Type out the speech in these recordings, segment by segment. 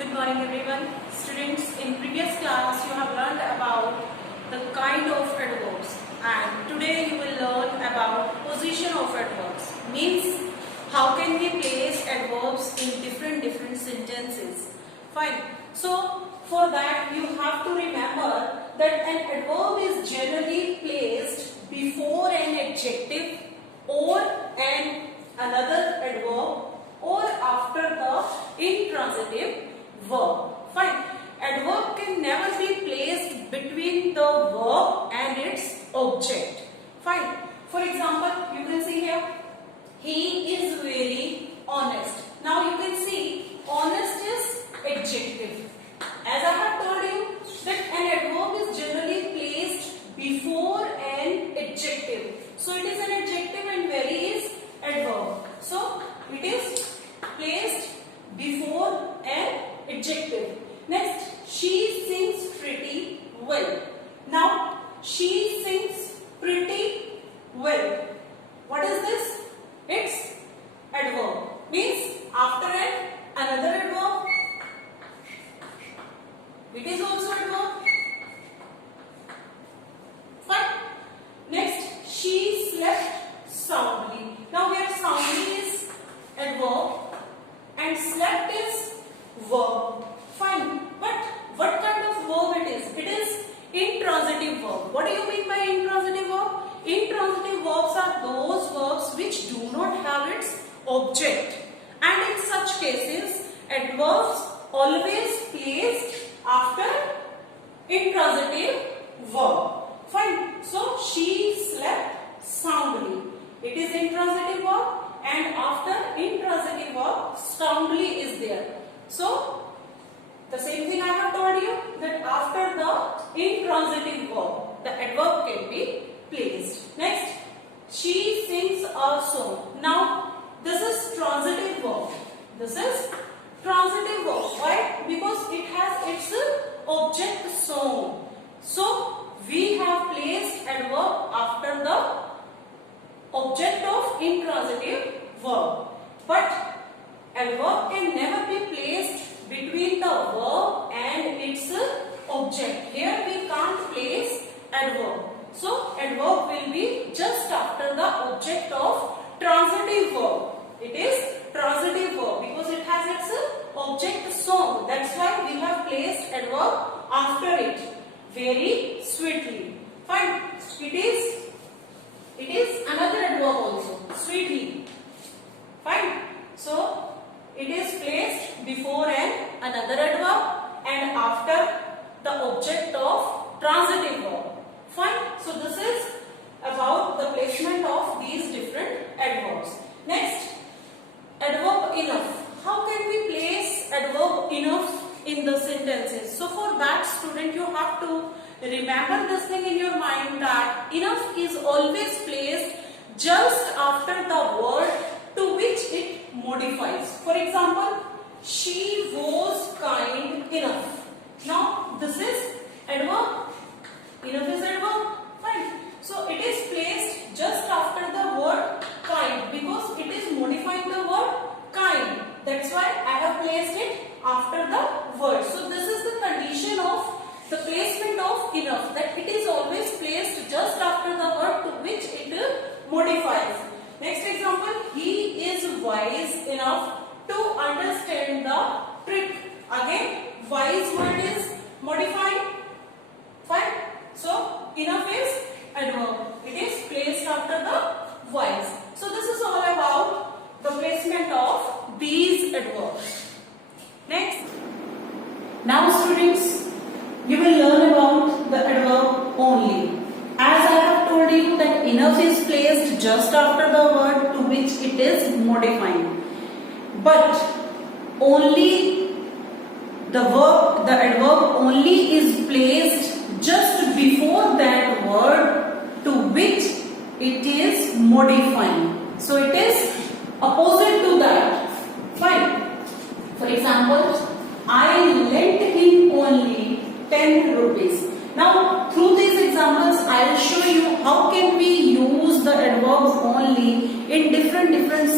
Good morning everyone. Students, in previous class you have learned about the kind of adverbs, and today you will learn about position of adverbs. Means how can we place adverbs in different sentences. Fine. So for that you have to remember that an adverb is generally placed before an adjective or another adverb or after the intransitive verb. Fine. Adverb can never be placed between the verb and its object. Fine. For example, you can see here, he is very honest. Now you can see honest is adjective. As I have told you that an adverb is generally placed before an adjective. So it is an adjective and very is adverb. So it is placed before an adjective. Next, she sings pretty well. Now, she sings pretty well. What is this? It's adverb. Means after another adverb. It is also adverb. Fine. Next, she slept soundly. Now here soundly is adverb and slept is verb. Fine. But what kind of verb it is? It is intransitive verb. What do you mean by intransitive verb? Intransitive verbs are those verbs which do not have its object. And in such cases, adverbs always placed after intransitive verb. Fine. So, she slept soundly. It is intransitive verb and after intransitive verb, soundly is there. So, the same thing I have told you that after the intransitive verb, the adverb can be placed. Next, she sings a song. Now, this is transitive verb. This is transitive verb. Why? Because it has its object song. So, we have placed adverb after the object of intransitive verb. But adverb can never be placed between the verb and its object. Here we can't place adverb. So adverb will be just after the object of transitive verb. It is transitive verb because it has its object song. That's why we have placed adverb after it very sweetly. Fine. It is another adverb also. Sweetly. Fine. So it is placed before another adverb and after the object of transitive verb. Fine. So this is about the placement of these different adverbs. Next, adverb enough. How can we place adverb enough in the sentences? So for that, student, you have to remember this thing in your mind that enough is always placed just after the word to which it modifies. For example, she was kind enough. Now this is adverb. Enough is adverb. Fine. So it is placed just after the word kind because it is modifying the word kind. That's why I have placed it after the word. So this is the condition of the placement of enough, that it is always placed just after the word to which it modifies. Next example, he is wise enough to understand the trick. Again, wise word is modified. Fine. So, enough is adverb. It is placed after the wise. So, this is all about the placement of these adverbs. Next. Now, students, you will learn about the adverb only. As I have told you that enough is placed just after the word to which it is modifying. But only the adverb only is placed just before that word to which it is modifying. So it is opposite to that. Fine. For example, I lent him only 10 rupees. Now, through these examples, I will show you how can we use the adverbs only in different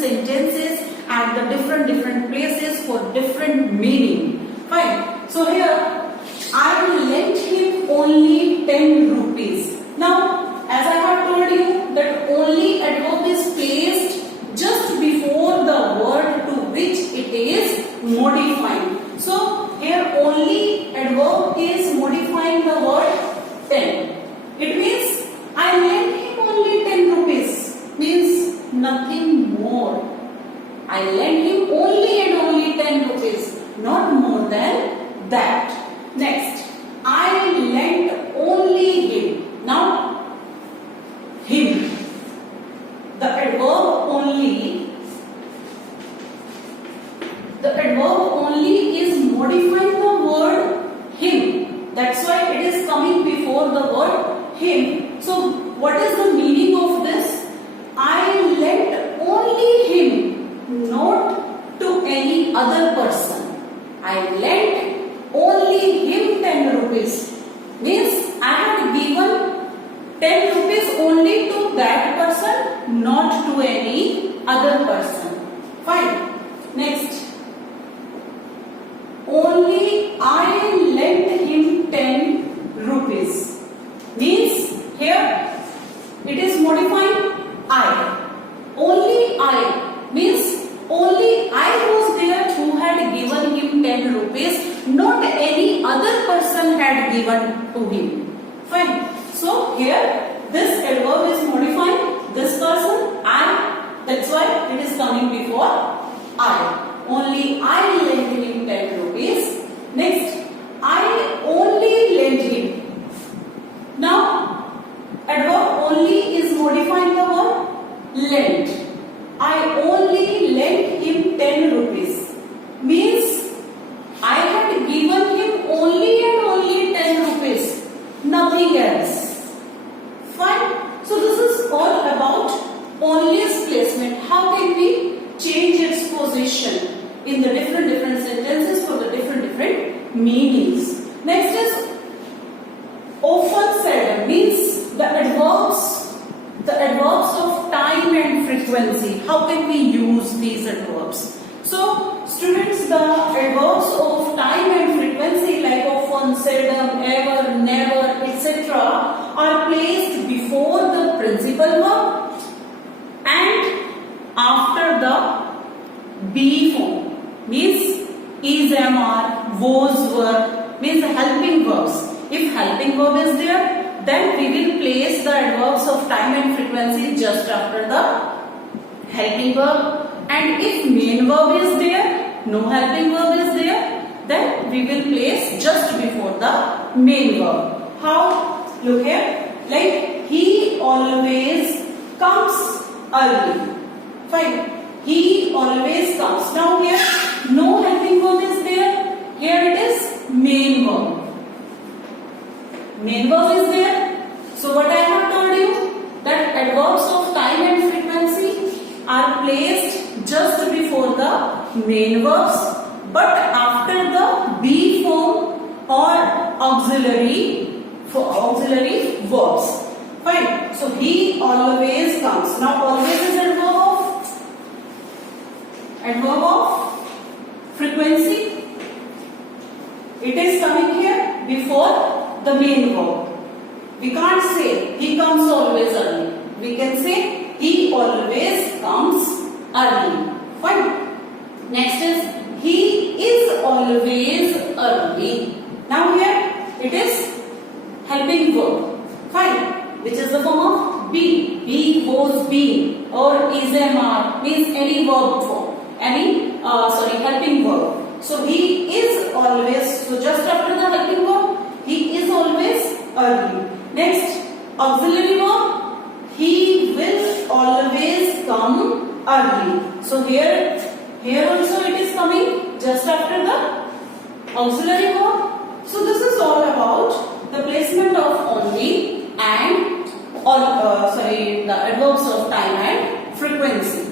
sentences at the different places for different meaning. Fine. So here, I lent him only 10 rupees. Now, as I have told you that only adverb is placed just before the word to which it is modifying. So here only adverb is modifying the word 10. It means I lent him only 10 rupees. Means nothing more. I lent him only and only 10 rupees. Not more than that. Next, I lent only him. Now, him. The adverb only is modifying the word him. That's why it is coming before the word him. So, what is the meaning of this? I lent only him, not to any other person. I lent only him 10 rupees. Means I had given 10 rupees only to that person, not to any other person. Fine. Next. Only I lent him 10 rupees. Means here it is modifying I. Only I. Means only I was there who had given him 10 rupees. Not any other person had given to him. Fine. So here this adverb is modifying this person, I. That's why it is coming before I. Only I lent him 10 rupees. Next, I only lent him. Now, adverb only is modifying the word lent. I only lent him 10 rupees. Means I had given him only and only 10 rupees. Nothing else. Fine. So this is all about only's placement. How can we change its position in the different sentences for the different meanings? Next is often said. Means the adverbs of time and frequency. How can we use these adverbs? So students, the adverbs of time and frequency like often, seldom, ever, never, etc. are placed before the principal verb and after the be form. Means is, am, are, was, were. Means helping verbs. If helping verb is there, then we will place the adverbs of time and frequency just after the helping verb. And if main verb is there, no helping verb is there, then we will place just before the main verb. How? Look here. Like he always comes early. Fine. He always comes. Now here no helping verb is there. Here it is main verb. Main verb is there. So what I have told you, that adverbs of time and frequency are placed just before the main verbs but after the be form or auxiliary verbs. Fine. So he always comes. Now always is adverb of frequency. It is coming here before the main verb. We can't say he comes always early. We can say he always comes early. Fine. Next is he is always early. Now here it is helping verb. Fine. Which is the form of be. He, was, been, or is, am, are. Means any verb form. Helping verb. So he is always. So just after the helping verb, he is always early. Next, auxiliary verb. He will always come early. So here also it is coming just after the auxiliary verb. So this is all about the placement of only and the adverbs of time and frequency.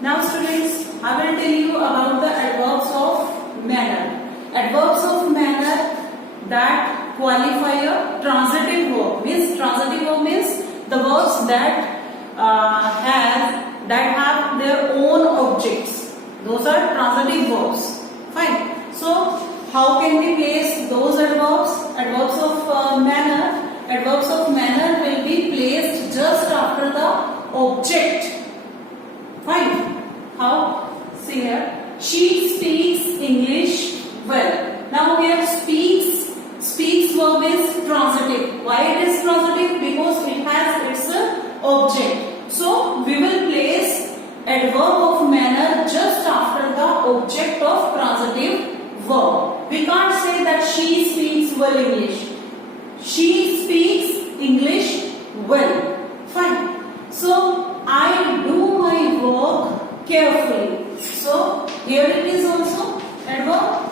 Now students, I will tell you about the adverbs of manner. Adverbs of manner that qualify a transitive verb. Transitive verb means the verbs that have their own objects. Those are transitive verbs. Fine. So how can we place those adverbs? Adverbs of manner. Adverbs of manner will be placed just after the object. Fine. How? See here. She speaks English well. Now here speaks verb is transitive. Why it is transitive? Because it has its object. So we will place adverb of manner just after the object of transitive verb. We can't say that she speaks well English. She speaks English well. Fine. So I do my work carefully. So here it is also adverb.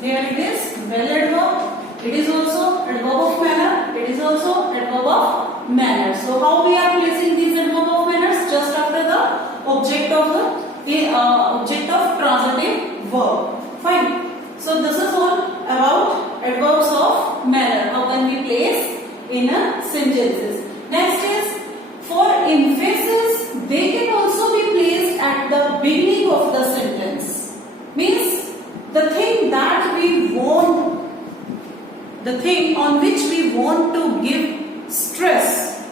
Here it is well adverb. It is also adverb of manner. It is also adverb of manner. So how we are placing these adverb of manners? Just after the object of object of transitive verb. Fine. So this is all about adverbs of manner. How can we place in a sentences? Next is for emphasis. They can also be placed at the beginning of the sentence. Means the thing that we want, the thing on which we want to give stress,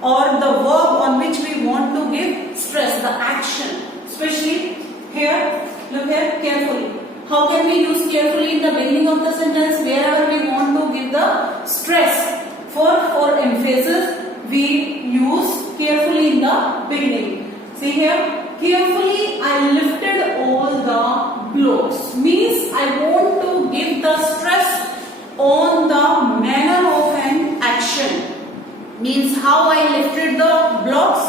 or the verb on which we want to give stress, the action. Especially here, look here carefully. How can we use carefully in the beginning of the sentence? Wherever we want to give the stress for emphasis, we use carefully in the beginning. See here, carefully I lifted all the blocks. Means I want to give the stress on the manner of an action. Means how I lifted the blocks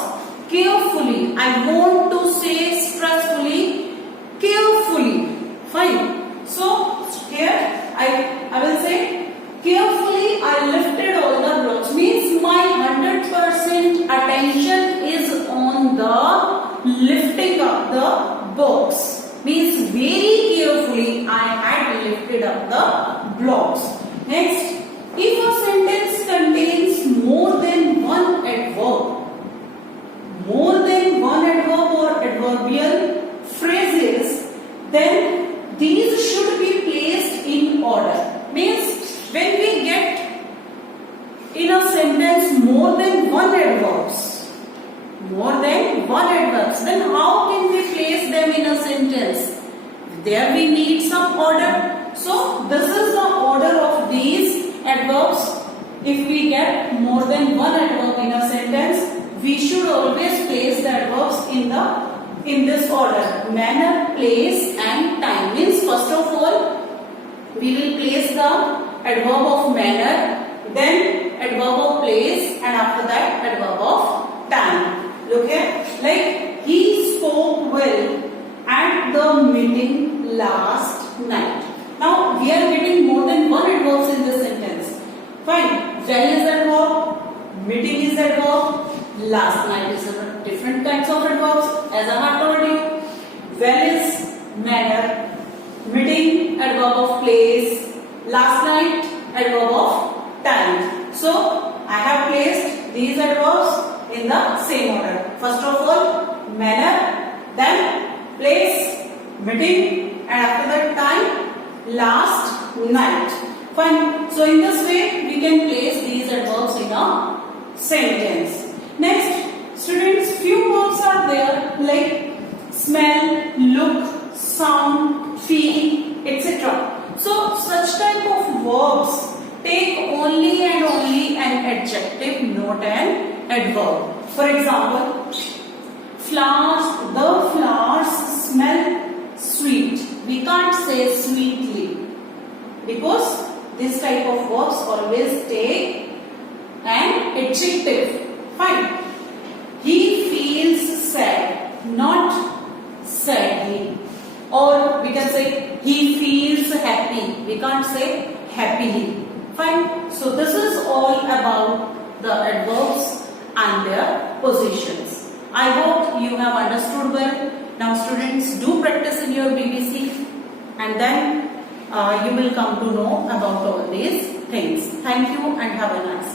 carefully. I want to say stressfully, carefully. Fine. So here I will say carefully I lifted all the blocks. Means my 100% attention is on the lifting up the box. Means very carefully I had lifted up the blocks. Next, if a sentence contains more than one adverb, or adverbial phrases, then these should be placed in order. Means when we get in a sentence more than one adverbs, then how can we place them in a sentence? There we need some order. So this is the order of these adverbs. If we get more than one adverb in a sentence, we should always place the adverbs in this order: manner, place and time. Means first of all we will place the adverb of manner, then adverb of place, and after that adverb of time. Look here, like he spoke well at the meeting last night. Now we are getting more than one adverbs in this sentence. Fine. Well is adverb, meeting is adverb, last night is a different types of adverbs as I have told you. Well is manner, meeting adverb of place, last night adverb of time. So I have placed these adverbs in the same order. First of all manner, then place, meeting, and after that time, last night. Fine. So in this way we can place these adverbs in a sentence. Next, students, few verbs are there like smell, look, sound, feel, etc. So such type of verbs take only and only an adjective, not an adverb. For example, flowers, the flowers smell sweet. We can't say sweetly because this type of verbs always take an adjective. Fine. He feels sad, not sadly. Or we can say he feels happy. We can't say happily. Fine. So this is all about the adverbs and their positions. I hope you have understood well. Now students, do practice in your BBC and then you will come to know about all these things. Thank you and have a nice day.